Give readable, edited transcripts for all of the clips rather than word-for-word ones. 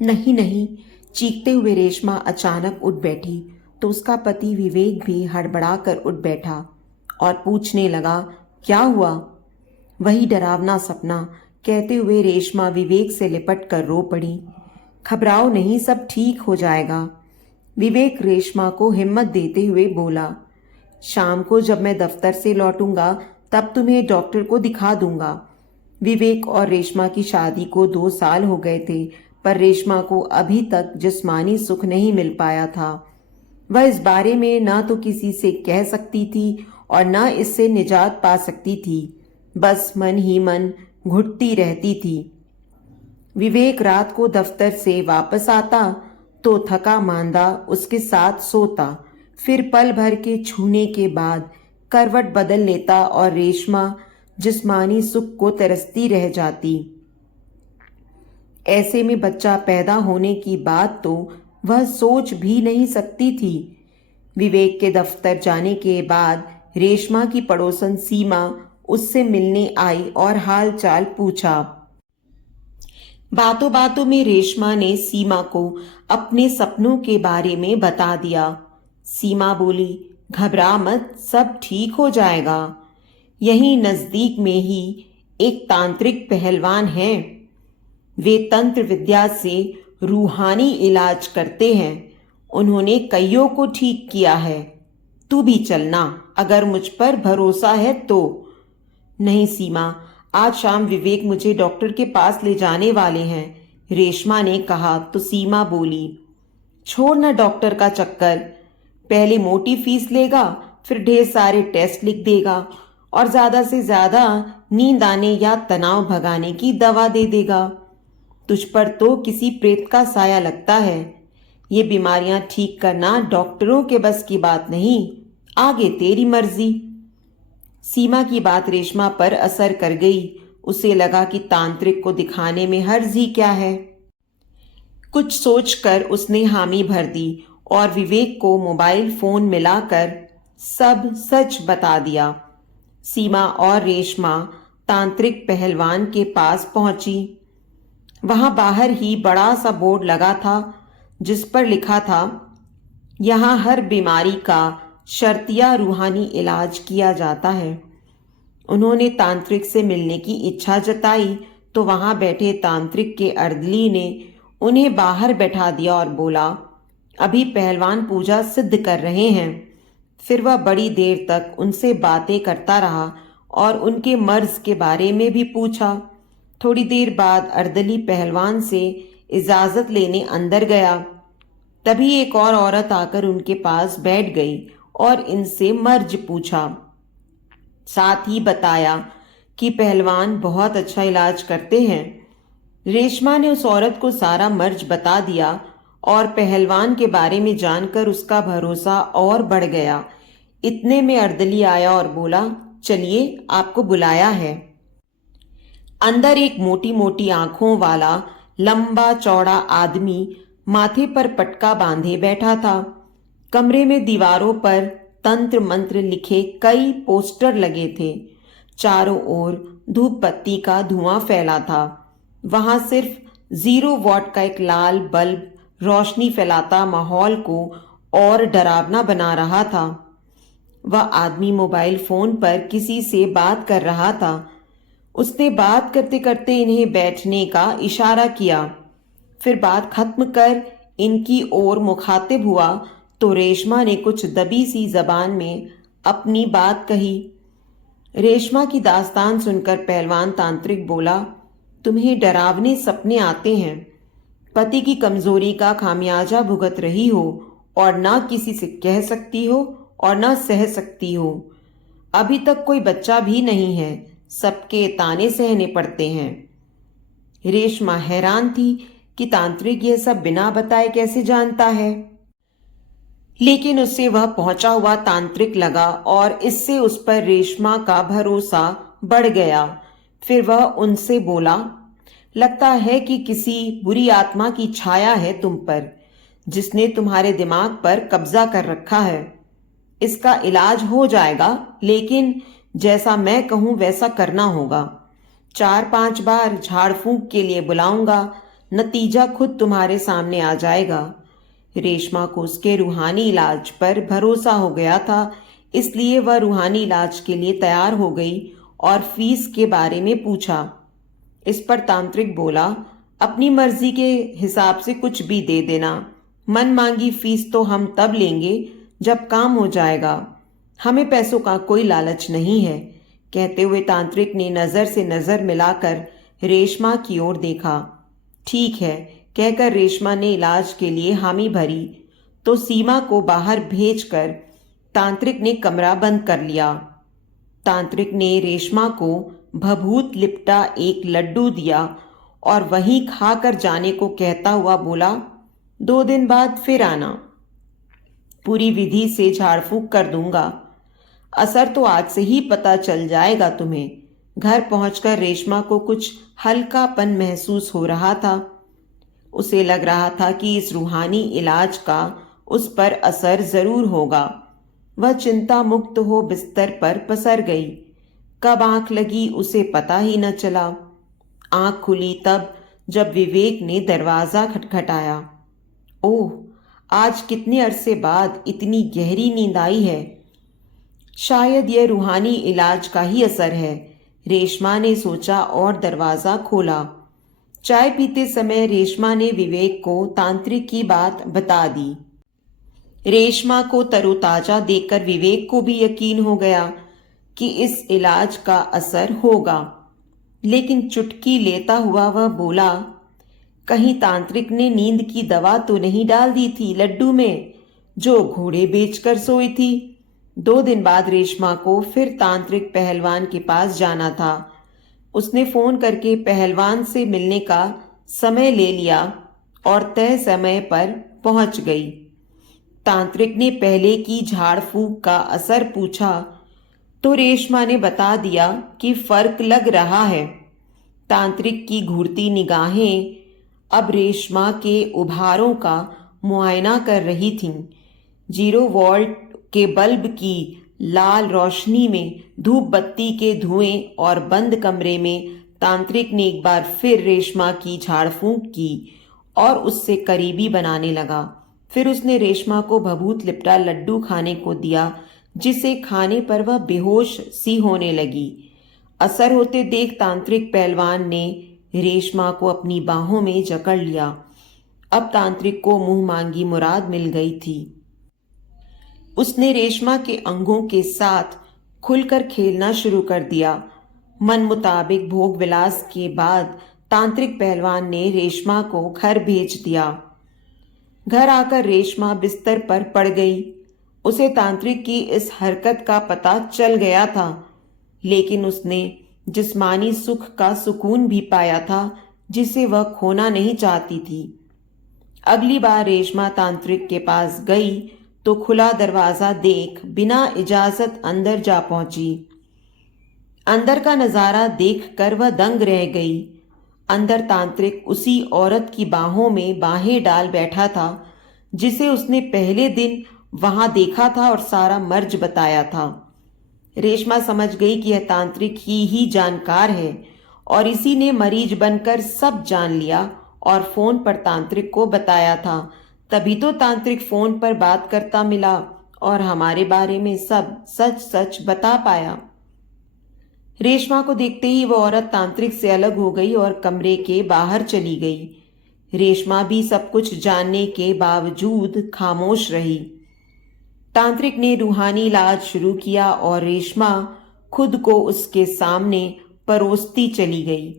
नहीं नहीं, चीखते हुए रेशमा अचानक उठ बैठी तो उसका पति विवेक भी हड़बड़ा कर उठ बैठा और पूछने लगा, क्या हुआ? वही डरावना सपना, कहते हुए रेशमा विवेक से लिपट कर रो पड़ी। घबराओ नहीं, सब ठीक हो जाएगा। विवेक रेशमा को हिम्मत देते हुए बोला, शाम को जब मैं दफ्तर से लौटूंगा तब तुम्हें डॉक्टर को दिखा दूंगा। विवेक और रेशमा की शादी को 2 साल हो गए थे, पर रेशमा को अभी तक जिस्मानी सुख नहीं मिल पाया था। वह इस बारे में ना तो किसी से कह सकती थी और ना इससे निजात पा सकती थी। बस मन ही मन घुटती रहती थी। विवेक रात को दफ्तर से वापस आता तो थका मांदा उसके साथ सोता, फिर पल भर के छूने के बाद करवट बदल लेता और रेशमा जिस्मानी सुख को तरसती रह जाती। ऐसे में बच्चा पैदा होने की बात तो वह सोच भी नहीं सकती थी। विवेक के दफ्तर जाने के बाद रेशमा की पड़ोसन सीमा उससे मिलने आई और हाल चाल पूछा। बातों बातों में रेशमा ने सीमा को अपने सपनों के बारे में बता दिया। सीमा बोली, घबरा मत, सब ठीक हो जाएगा। यहीं नजदीक में ही एक तांत्रिक पहलवान हैं। वे तंत्र विद्या से रूहानी इलाज करते हैं। उन्होंने कईयों को ठीक किया है। तू भी चलना, अगर मुझ पर भरोसा है तो। नहीं सीमा, आज शाम विवेक मुझे डॉक्टर के पास ले जाने वाले हैं, रेशमा ने कहा तो सीमा बोली, छोड़ ना डॉक्टर का चक्कर। पहले मोटी फीस लेगा, फिर ढेर सारे टेस्ट लिख देगा और ज्यादा से ज्यादा नींद आने या तनाव भगाने की दवा दे देगा। तुझ पर तो किसी प्रेत का साया लगता है। ये बीमारियां ठीक करना डॉक्टरों के बस की बात नहीं, आगे तेरी मर्जी। सीमा की बात रेशमा पर असर कर गई। उसे लगा कि तांत्रिक को दिखाने में हर्ज ही क्या है। कुछ सोचकर उसने हामी भर दी और विवेक को मोबाइल फोन मिलाकर सब सच बता दिया। सीमा और रेशमा तांत्रिक पहलवान के पास पहुंची। वहां बाहर ही बड़ा सा बोर्ड लगा था जिस पर लिखा था, यहां हर बीमारी का शर्तिया रूहानी इलाज किया जाता है। उन्होंने तांत्रिक से मिलने की इच्छा जताई तो वहां बैठे तांत्रिक के अर्दली ने उन्हें बाहर बैठा दिया और बोला, अभी पहलवान पूजा सिद्ध कर रहे हैं। फिर वह बड़ी देर तक उनसे बातें करता रहा और उनके मर्ज के बारे में भी पूछा। थोड़ी देर बाद अर्दली पहलवान से इजाजत लेने अंदर गया। तभी एक और औरत आकर उनके पास बैठ गई और इनसे मर्ज पूछा। साथ ही बताया कि पहलवान बहुत अच्छा इलाज करते हैं। रेशमा ने उस औरत को सारा मर्ज बता दिया और पहलवान के बारे में जानकर उसका भरोसा और बढ़ गया। इतने में अर्दली आया और बोला, चलिए, आपको बुलाया है। अंदर एक मोटी मोटी आंखों वाला लंबा चौड़ा आदमी माथे पर पटका बांधे बैठा था। कमरे में दीवारों पर तंत्र मंत्र लिखे कई पोस्टर लगे थे। चारों ओर धूप बत्ती का धुआं फैला था। वहां सिर्फ 0 वॉट का एक लाल बल्ब रोशनी फैलाता माहौल को और डरावना बना रहा था। वह आदमी मोबाइल फोन पर किसी से बात कर रहा था। उसने बात करते करते इन्हें बैठने का इशारा किया। फिर बात खत्म कर इनकी ओर मुखातिब हुआ तो रेशमा ने कुछ दबी सी जबान में अपनी बात कही। रेशमा की दास्तान सुनकर पहलवान तांत्रिक बोला, तुम्हें डरावने सपने आते हैं। पति की कमजोरी का खामियाजा भुगत रही हो और ना किसी से कह सकती हो और ना सह सकती हो। अभी तक कोई बच्चा भी नहीं है, सबके ताने सहने पड़ते हैं। रेशमा हैरान थी कि तांत्रिक यह सब बिना बताए कैसे जानता है, लेकिन उसे वह पहुंचा हुआ तांत्रिक लगा और इससे उस पर रेशमा का भरोसा बढ़ गया। फिर वह उनसे बोला, लगता है कि किसी बुरी आत्मा की छाया है तुम पर, जिसने तुम्हारे दिमाग पर कब्जा कर रखा है। इसका इलाज हो जाएगा, लेकिन जैसा मैं कहूं वैसा करना होगा। 4-5 बार झाड़ फूंक के लिए बुलाऊंगा, नतीजा खुद तुम्हारे सामने आ जाएगा। रेशमा को उसके रूहानी इलाज पर भरोसा हो गया था, इसलिए वह रूहानी इलाज के लिए तैयार हो गई और फीस के बारे में पूछा। इस पर तांत्रिक बोला, अपनी मर्जी के हिसाब से कुछ भी दे देना। मन मांगी फीस तो हम तब लेंगे जब काम हो जाएगा। हमें पैसों का कोई लालच नहीं है। कहते हुए तांत्रिक ने नजर से नजर मिलाकर रेशमा की ओर देखा। ठीक है कहकर रेशमा ने इलाज के लिए हामी भरी तो सीमा को बाहर भेजकर तांत्रिक ने कमरा बंद कर लिया। तांत्रिक ने रेशमा को भभूत लिपटा एक लड्डू दिया और वहीं खाकर जाने को कहता हुआ बोला, 2 दिन बाद फिर आना। पूरी विधि से झाड़ फूक कर दूंगा। असर तो आज से ही पता चल जाएगा तुम्हें। घर पहुंचकर रेशमा को कुछ हल्कापन महसूस हो रहा था। उसे लग रहा था कि इस रूहानी इलाज का उस पर असर जरूर होगा। वह चिंता मुक्त हो बिस्तर पर पसर गई। कब आंख लगी उसे पता ही न चला। आंख खुली तब जब विवेक ने दरवाजा खटखटाया। ओह, आज कितने अरसे बाद इतनी गहरी नींद आई है। शायद यह रूहानी इलाज का ही असर है, रेशमा ने सोचा और दरवाजा खोला। चाय पीते समय रेशमा ने विवेक को तांत्रिक की बात बता दी। रेशमा को तरोताजा देखकर विवेक को भी यकीन हो गया कि इस इलाज का असर होगा, लेकिन चुटकी लेता हुआ वह बोला, कहीं तांत्रिक ने नींद की दवा तो नहीं डाल दी थी लड्डू में जो घोड़े बेचकर सोई थी। 2 दिन बाद रेशमा को फिर तांत्रिक पहलवान के पास जाना था। उसने फोन करके पहलवान से मिलने का समय ले लिया और तय समय पर पहुंच गई। तांत्रिक ने पहले की झाड़ फूक का असर पूछा तो रेशमा ने बता दिया कि फर्क लग रहा है। तांत्रिक की घूरती निगाहें अब रेशमा के उभारों का मुआयना कर रही थीं। 0 वोल्ट के बल्ब की लाल रोशनी में, धूप बत्ती के धुएं और बंद कमरे में तांत्रिक ने एक बार फिर रेशमा की झाड़ फूंक की और उससे करीबी बनाने लगा। फिर उसने रेशमा को भभूत लिपटा लड्डू खाने को दिया, जिसे खाने पर वह बेहोश सी होने लगी। असर होते देख तांत्रिक पहलवान ने रेशमा को अपनी बाहों में जकड़ लिया। अब तांत्रिक को मुंह मांगी मुराद मिल गई थी। उसने रेशमा के अंगों के साथ खुलकर खेलना शुरू कर दिया। मन मुताबिक भोग विलास के बाद तांत्रिक पहलवान ने रेशमा को घर भेज दिया। घर आकर रेशमा बिस्तर पर पड़ गई। उसे तांत्रिक की इस हरकत का पता चल गया था, लेकिन उसने जिस्मानी सुख का सुकून भी पाया था जिसे वह खोना नहीं चाहती थी। अगली बार रेशमा तांत्रिक के पास गई तो खुला दरवाजा देख बिना इजाजत अंदर जा पहुंची। अंदर का नजारा देखकर वह दंग रह गई। अंदर तांत्रिक उसी औरत की बाहों में बाहें डाल बैठा था जिसे उसने पहले दिन वहां देखा था और सारा मर्ज बताया था। रेशमा समझ गई कि यह तांत्रिक ही जानकार है और इसी ने मरीज बनकर सब जान लिया और फोन पर तांत्रिक को बताया था। तभी तो तांत्रिक फोन पर बात करता मिला और हमारे बारे में सब सच सच बता पाया। रेशमा को देखते ही वह औरत तांत्रिक से अलग हो गई और कमरे के बाहर चली गई। रेशमा भी सब कुछ जानने के बावजूद खामोश रही। तांत्रिक ने रूहानी इलाज शुरू किया और रेशमा खुद को उसके सामने परोसती चली गई।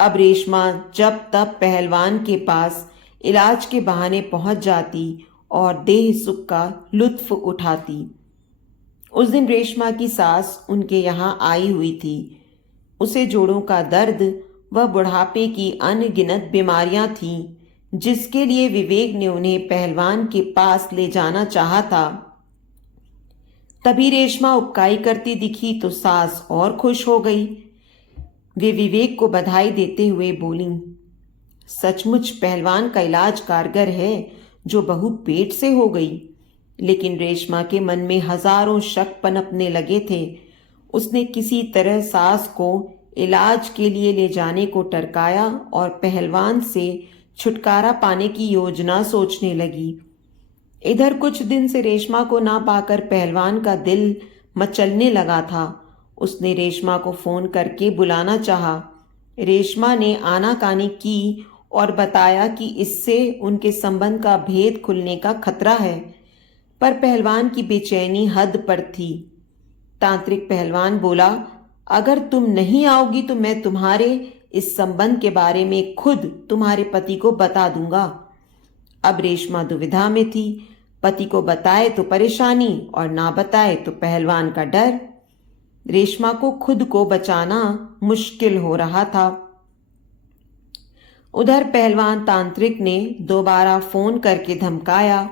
अब रेशमा जब तब पहलवान के पास इलाज के बहाने पहुंच जाती और देह सुख का लुत्फ उठाती। उस दिन रेशमा की सास उनके यहाँ आई हुई थी। उसे जोड़ों का दर्द व बुढ़ापे की अनगिनत बीमारियां थीं, जिसके लिए विवेक ने उन्हें पहलवान के पास ले जाना चाहा था। तभी रेशमा उपकाई करती दिखी तो सास और खुश हो गई। वे विवेक को बधाई देते हुए बोली, सचमुच पहलवान का इलाज कारगर है जो बहू पेट से हो गई। लेकिन रेशमा के मन में हजारों शक पनपने लगे थे। उसने किसी तरह सास को इलाज के लिए ले जाने को टरकाया और पहलवान से छुटकारा पाने की योजना सोचने लगी। इधर कुछ दिन से रेशमा को ना पाकर पहलवान का दिल मचलने लगा था। उसने रेशमा को फोन करके बुलाना चाहा। रेशमा ने आनाकानी की और बताया कि इससे उनके संबंध का भेद खुलने का खतरा है, पर पहलवान की बेचैनी हद पर थी। तांत्रिक पहलवान बोला, अगर तुम नहीं आओगी तो मैं तुम्हारे इस संबंध के बारे में खुद तुम्हारे पति को बता दूंगा। अब रेशमा दुविधा में थी, पति को बताए तो परेशानी और ना बताए तो पहलवान का डर। रेशमा को खुद को बचाना मुश्किल हो रहा था। उधर पहलवान तांत्रिक ने दोबारा फोन करके धमकाया,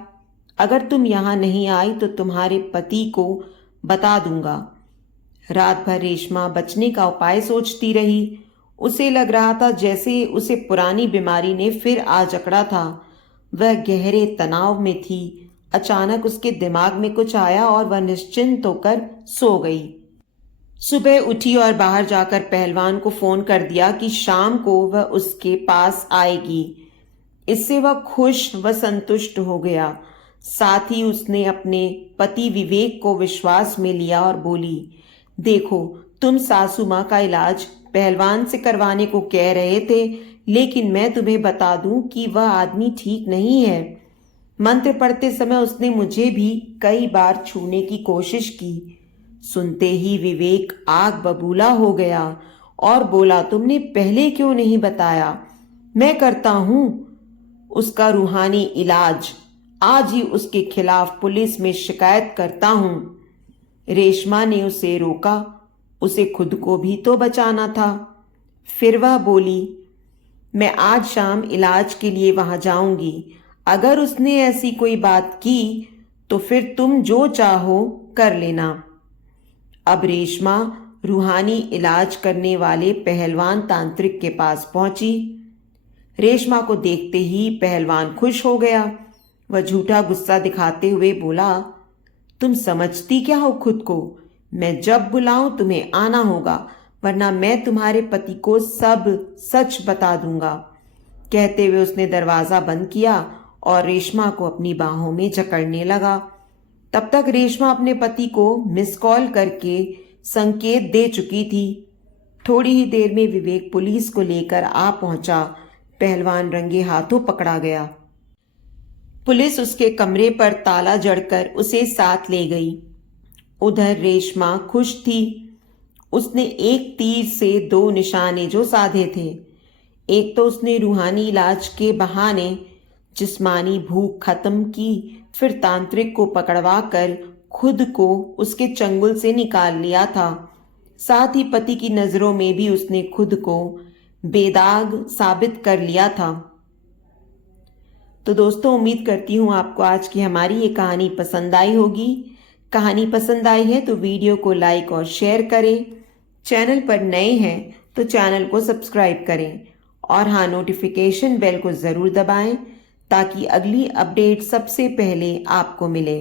अगर तुम यहां नहीं आई तो तुम्हारे पति को बता दूंगा। रात भर रेशमा बचने का उपाय सोचती रही। उसे लग रहा था जैसे उसे पुरानी बीमारी ने फिर आ जकड़ा था। वह गहरे तनाव में थी। अचानक उसके दिमाग में कुछ आया और वह निश्चिंत होकर सो गई। सुबह उठी और बाहर जाकर पहलवान को फोन कर दिया कि शाम को वह उसके पास आएगी। इससे वह खुश व संतुष्ट हो गया। साथ ही उसने अपने पति विवेक को विश्वास में लिया और बोली, देखो, तुम सासू माँ का इलाज पहलवान से करवाने को कह रहे थे, लेकिन मैं तुम्हें बता दूं कि वह आदमी ठीक नहीं है। मंत्र पढ़ते समय उसने मुझे भी कई बार छूने की कोशिश की। सुनते ही विवेक आग बबूला हो गया और बोला, तुमने पहले क्यों नहीं बताया? मैं करता हूं उसका रूहानी इलाज। आज ही उसके खिलाफ पुलिस में शिकायत करता हूं। रेशमा ने उसे रोका, उसे खुद को भी तो बचाना था। फिर वह बोली, मैं आज शाम इलाज के लिए वहां जाऊंगी। अगर उसने ऐसी कोई बात की तो फिर तुम जो चाहो कर लेना। अब रेशमा रूहानी इलाज करने वाले पहलवान तांत्रिक के पास पहुंची। रेशमा को देखते ही पहलवान खुश हो गया। वह झूठा गुस्सा दिखाते हुए बोला, तुम समझती क्या हो खुद को? मैं जब बुलाऊं तुम्हें आना होगा, वरना मैं तुम्हारे पति को सब सच बता दूंगा। कहते हुए उसने दरवाजा बंद किया और रेशमा को अपनी बाहों में जकड़ने लगा। तब तक रेशमा अपने पति को मिस कॉल करके संकेत दे चुकी थी। थोड़ी ही देर में विवेक पुलिस को लेकर आ पहुंचा। पहलवान रंगे हाथों पकड़ा गया। पुलिस उसके कमरे पर ताला जड़कर उसे साथ ले गई। उधर रेशमा खुश थी। उसने एक तीर से दो निशाने जो साधे थे। एक तो उसने रूहानी इलाज के बहाने जिस्मानी भूख खत्म की, फिर तांत्रिक को पकड़वा कर खुद को उसके चंगुल से निकाल लिया था। साथ ही पति की नजरों में भी उसने खुद को बेदाग साबित कर लिया था। तो दोस्तों, उम्मीद करती हूँ आपको आज की हमारी ये कहानी पसंद आई होगी। कहानी पसंद आई है तो वीडियो को लाइक और शेयर करें। चैनल पर नए हैं तो चैनल को सब्सक्राइब करें और हाँ, नोटिफिकेशन बेल को ज़रूर दबाएं ताकि अगली अपडेट सबसे पहले आपको मिले।